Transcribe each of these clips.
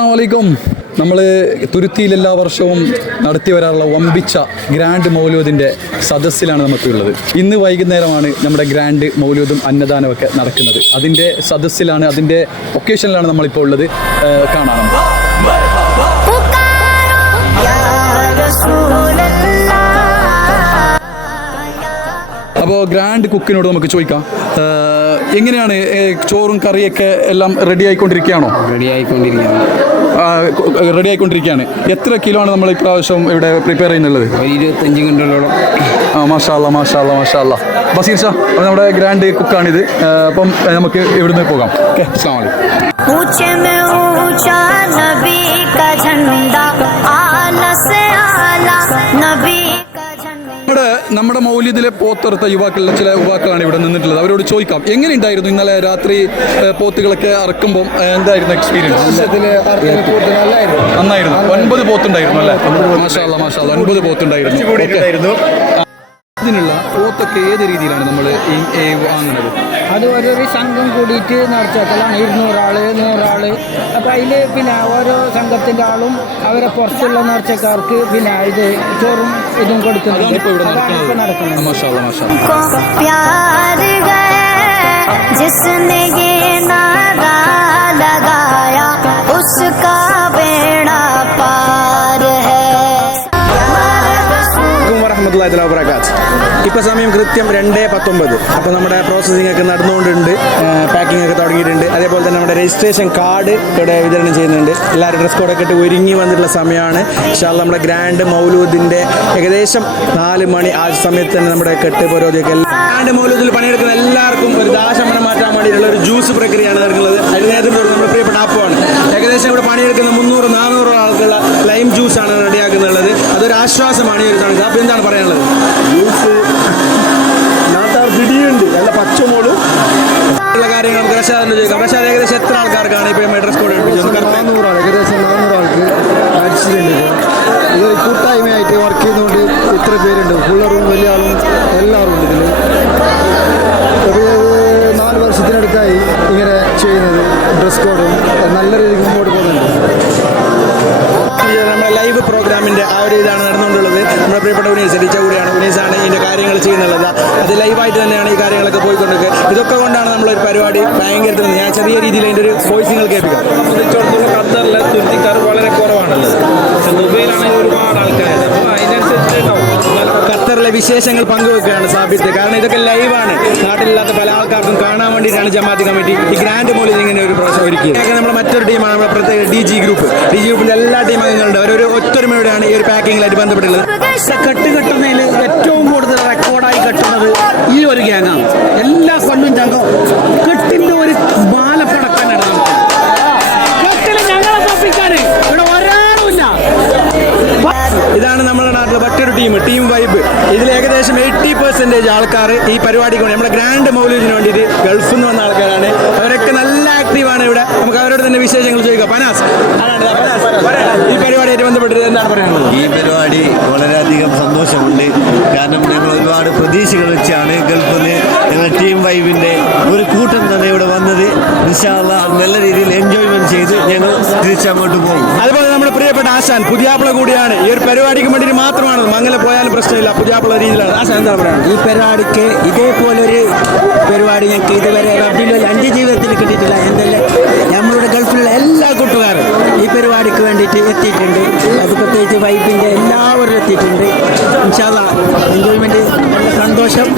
അസ്സാമലൈക്കും നമ്മൾ തുരുത്തിയിൽ എല്ലാ വർഷവും നടത്തി വരാറുള്ള വമ്പിച്ച ഗ്രാൻഡ് മൗലൂദിന്റെ സദസ്സിലാണ് നമുക്കുള്ളത്. ഇന്ന് വൈകുന്നേരമാണ് നമ്മുടെ ഗ്രാൻഡ് മൗലൂദും അന്നദാനമൊക്കെ നടക്കുന്നത്. അതിന്റെ സദസ്സിലാണ് അതിന്റെ ഒക്കേഷനിലാണ് നമ്മളിപ്പോൾ ഉള്ളത്. കാണാൻ കാണാം അപ്പോൾ ഗ്രാൻഡ് കുക്കിനോട് നമുക്ക് ചോദിക്കാം. എങ്ങനെയാണ് ചോറും കറിയൊക്കെ എല്ലാം റെഡി ആയിക്കൊണ്ടിരിക്കുകയാണോ? റെഡി ആയിക്കൊണ്ടിരിക്കുകയാണ്. റെഡി ആയിക്കൊണ്ടിരിക്കുകയാണ് എത്ര കിലോ ആണ് നമ്മൾ ഇപ്രാവശ്യം ഇവിടെ പ്രിപ്പയർ ചെയ്യുന്നുള്ളത്? ഇരുപത്തഞ്ച് കിലോളം ആ മാഷാല്ല മാഷാല്ല മാഷാല്ല ബസീർ ഷാ നമ്മുടെ ഗ്രാൻഡ് കുക്കാണിത് അപ്പം നമുക്ക് ഇവിടുന്ന് പോകാം. ഓക്കെ അസ്സാം വലൈക്കും നമ്മുടെ മൗല്യത്തിലെ പോത്തെടുത്ത യുവാക്കളിലെ ചില യുവാക്കളാണ് ഇവിടെ നിന്നിട്ടുള്ളത്. അവരോട് ചോദിക്കാം എങ്ങനെ ഉണ്ടായിരുന്നു ഇന്നലെ രാത്രി പോത്തുകളൊക്കെ അറക്കുമ്പോൾ എന്തായിരുന്നു എക്സ്പീരിയൻസ് നന്നായിരുന്നു. ഒൻപത് പോത്തുണ്ടായിരുന്നു അല്ലേ? മാഷാല്ല മാഷാല്ല ഒൻപത് പോത്തുണ്ടായിരുന്നു. ഇതിനുള്ള പോത്തൊക്കെ ഏത് രീതിയിലാണ് നമ്മൾ ഈ ഈ വാങ്ങുന്നത് അത് ഓരോരോ സംഘം കൂടിയിട്ട് നടത്തിയേക്കലാണ് ഇരുന്നൂറാള് നൂറാള് അപ്പം അതിൽ പിന്നെ ഓരോ സംഘത്തിൻ്റെ ആളും അവരെ പുറത്തുള്ള നേർച്ചക്കാർക്ക് പിന്നെ ഇത് ചോറും ഇതും കൊടുക്കുന്നുണ്ട് അതാണിപ്പോൾ ഇവിടെ അതാണ് ഇപ്പോൾ നടക്കുന്നത് നടക്കുന്നത് മാഷാല്ല മാഷാല്ല को प्यार गए जिसने ये नारा വറഹമത്തുള്ളാഹി തആല ഇപ്പോൾ സമയം കൃത്യം രണ്ട് പത്തൊമ്പത്. അപ്പോൾ നമ്മുടെ പ്രോസസ്സിംഗ് ഒക്കെ നടന്നുകൊണ്ടുണ്ട് പാക്കിംഗ് ഒക്കെ തുടങ്ങിയിട്ടുണ്ട്. അതേപോലെ തന്നെ നമ്മുടെ രജിസ്ട്രേഷൻ കാർഡ് ഇവിടെ വിതരണം ചെയ്യുന്നുണ്ട്. എല്ലാവരും ഡ്രസ് കോഡൊക്കെ ഇട്ട് ഒരുങ്ങി വന്നിട്ടുള്ള സമയമാണ്. ഇൻഷാല്ല നമ്മുടെ ഗ്രാൻഡ് മൗലൂദിന്റെ ഏകദേശം നാല് മണി ആ സമയത്ത് തന്നെ നമ്മുടെ കെട്ട് പരോധിയൊക്കെ ഗ്രാൻഡ് മൗലൂദിൽ പണിയെടുക്കുന്ന എല്ലാവർക്കും ഒരു ദാശമനം മാറ്റാൻ വേണ്ടിയിട്ടുള്ള ഒരു ജ്യൂസ് പ്രക്രിയയാണ് നടക്കുന്നത്. അതിന് നേതൃത്വം നമ്മുടെ പ്രിയപ്പെട്ട ആപ്പാണ് ഏകദേശം ഇവിടെ പണിയെടുക്കുന്ന മുന്നൂറ് നാനൂറ് ആൾക്കുള്ള ലൈം ജ്യൂസാണ് റെഡിയാക്കുന്നുള്ളത്. അതൊരു ആശ്വാസമാണ് ഈ ഒരു സമയത്ത് ചോദിക്കാം റഷാദ് ഏകദേശം എത്ര ആൾക്കാർക്കാണ് ഇപ്പോൾ ഡ്രസ് കോഡ് നാനൂറ് ആൾ ഏകദേശം നാനൂറാൾക്ക് അടിച്ചിട്ടുണ്ട് ഇപ്പോൾ ഇതൊരു കൂട്ടായ്മയായിട്ട് വർക്ക് ചെയ്യുന്നതുകൊണ്ട് ഇത്ര പേരുണ്ട്. നമ്മുടെ പ്രിയപ്പെട്ട ഉനീസ് ടീച്ചർ കൂടിയാണ് ഉനീസാണ് ഇതിന്റെ കാര്യങ്ങൾ ചെയ്യുന്നുള്ളത്. അത് ലൈവായിട്ട് തന്നെയാണ് ഈ കാര്യങ്ങളൊക്കെ പോയിക്കൊണ്ടിരിക്കുക. ഇതൊക്കെ കൊണ്ടാണ് നമ്മളൊരു പരിപാടി ഭയങ്കര ഞാൻ ചെറിയ രീതിയിൽ അതിന്റെ ഒരു കേൾപ്പിക്കാം. സംബന്ധിച്ചിടത്തോളം ഖത്തറിലെ തുരുത്തിക്കാർ വളരെ കുറവാണുള്ളത് പക്ഷെ ദുബൈയിലാണെങ്കിൽ ഒരുപാട് ആൾക്കാരുണ്ട്. അപ്പോൾ അതിനനുസരിച്ചിട്ടുണ്ടാവും ഖത്തറിലെ വിശേഷങ്ങൾ പങ്കുവെക്കുകയാണ് സാബിത്ത്. കാരണം ഇതൊക്കെ ലൈവാണ്. നാട്ടിലില്ലാത്ത പല വേണ്ടിയിട്ടാണ് ജമാഅത്ത് കമ്മിറ്റി ഈ ഗ്രാൻഡ് മോളിൽ ഇങ്ങനെ ഒരു പ്രാവശ്യം ഒരുക്കിയത്. നമ്മൾ മറ്റൊരു ടീമാണ് നമ്മുടെ പ്രത്യേക D G group D G ഗ്രൂപ്പിന്റെ എല്ലാ ടീം അംഗങ്ങളുണ്ട്. അവരൊരു ഒത്തൊരുമയോടെയാണ് ഈ ഒരു പാക്കിങ്ങിലായിട്ട് ബന്ധപ്പെട്ടുള്ളത് കെട്ട് കെട്ടുന്നതിൽ ഏറ്റവും കൂടുതൽ റെക്കോർഡായി കെട്ടുന്നത് ഈ ഒരു ഗ്യാങ്ങാണ് എല്ലാ കൊല്ലും ഞങ്ങൾ പെർസെന്റേജ് ആൾക്കാർ ഈ പരിപാടിക്ക് വേണ്ടി നമ്മുടെ ഗ്രാൻഡ് മൗലൂദിന് വേണ്ടിയിട്ട് ഗൾഫിൽ നിന്ന് വന്ന ആൾക്കാരാണ്. അവരൊക്കെ നല്ല ആക്റ്റീവാണ് ഇവിടെ. നമുക്ക് അവരോട് തന്നെ വിശേഷങ്ങൾ ചോദിക്കാം. പനാസ്. ഈ പരിപാടിയായിട്ട് ബന്ധപ്പെട്ട് എന്താണ് പറയാനുള്ളത്? ഈ പരിപാടി വളരെയധികം സന്തോഷമുണ്ട്. കാരണം ഞങ്ങൾ ഒരുപാട് പ്രതീക്ഷകൾ വെച്ചാണ് ഗൾഫിൽ നിന്ന് ഞങ്ങൾ ടീം വൈബിന്റെ ഒരു കൂട്ടം തന്നെ ഇവിടെ വന്നത്. നിശാല നല്ല രീതിയിൽ എൻജോയ്മെന്റ് ചെയ്ത് ഞങ്ങൾ തിരിച്ചങ്ങോട്ട് പോകും. അതുപോലെ പ്രിയപ്പെട്ട ആശാൻ പുതിയാപ്പിള കൂടിയാണ്. ഈ ഒരു പരിപാടിക്ക് വേണ്ടിയിട്ട് മാത്രമാണ്. മംഗല പോയാലും പ്രശ്നമില്ല. പുതിയാപ്പിള രീതിയിലാണ്. ആശാൻ എന്താ പറയുക ഈ പരിപാടിക്ക് ഇതേപോലൊരു പരിപാടി ഞങ്ങൾക്ക് ഇതുവരെ അഞ്ച് ജീവിതത്തിൽ കിട്ടിയിട്ടില്ല. എന്തല്ലേ നമ്മളുടെ ഗൾഫിലുള്ള എല്ലാ കൂട്ടുകാരും ഈ പരിപാടിക്ക് വേണ്ടിയിട്ട് എത്തിയിട്ടുണ്ട്. അത് പ്രത്യേകിച്ച് വൈഫിന്റെ എല്ലാവരും എത്തിയിട്ടുണ്ട്. ഇൻഷാല്ല എൻജോയ്മെന്റ് നല്ല സന്തോഷം.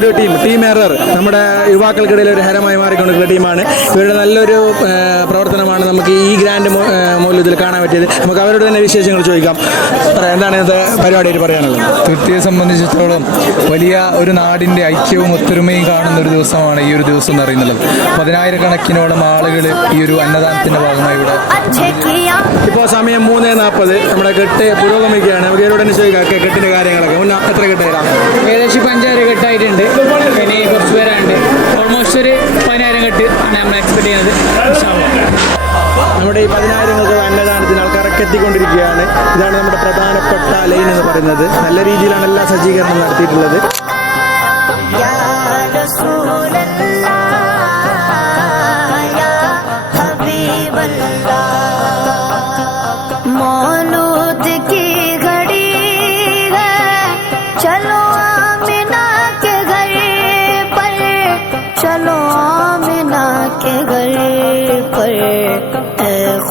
നല്ലൊരു ടീം ടീം എറർ നമ്മുടെ യുവാക്കൾക്കിടയിൽ ഒരു ഹരമായി മാറിക്കൊണ്ടിരിക്കുന്ന ടീമാണ്. ഇവരുടെ നല്ലൊരു പ്രവർത്തനമാണ് നമുക്ക് ഈ ഗ്രാൻഡ് മൂല്യത്തിൽ കാണാൻ പറ്റിയത്. നമുക്ക് അവരോട് തന്നെ വിശേഷങ്ങൾ ചോദിക്കാം. എന്താണ് ഇത് പരിപാടിയിൽ പറയാനുള്ളത്? തൃപ്തിയെ സംബന്ധിച്ചിടത്തോളം വലിയ ഒരു നാടിന്റെ ഐക്യവും ഒത്തൊരുമയും കാണുന്ന ഒരു ദിവസമാണ് ഈ ഒരു ദിവസം എന്ന് പറയുന്നത് പതിനായിരക്കണക്കിനോളം ആളുകൾ ഈ ഒരു അന്നദാനത്തിന്റെ ഭാഗമായി ഇവിടെ ഇപ്പോൾ സമയം മൂന്ന് നാൽപ്പത്. നമ്മുടെ കെട്ട് പുരോഗമിക്കുകയാണ്. നമുക്ക് തന്നെ ചോദിക്കാം കെട്ടിന്റെ കാര്യങ്ങളൊക്കെ. മുന്നേ എത്ര കെട്ട് തരാം ഏകദേശം ഇപ്പം അഞ്ചാറ് കെട്ടായിട്ടുണ്ട്. പിന്നെ കുറച്ച് പേരുണ്ട് ഓൾമോസ്റ്റ് ഒരു പതിനായിരം കെട്ട് ആണ് നമ്മൾ എക്സ്പെക്ട് ചെയ്യുന്നത്. നമ്മുടെ ഈ പതിനായിരങ്ങൾക്ക് അന്നദാനത്തിന് ആൾക്കാരൊക്കെ എത്തിക്കൊണ്ടിരിക്കുകയാണ്. ഇതാണ് നമ്മുടെ പ്രധാനപ്പെട്ട ലൈൻ എന്ന് പറയുന്നത്. നല്ല രീതിയിലാണ് എല്ലാ സജ്ജീകരണവും നടത്തിയിട്ടുള്ളത്.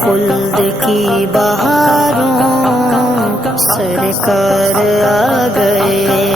خلد کی بہاروں سرکار آ گئے۔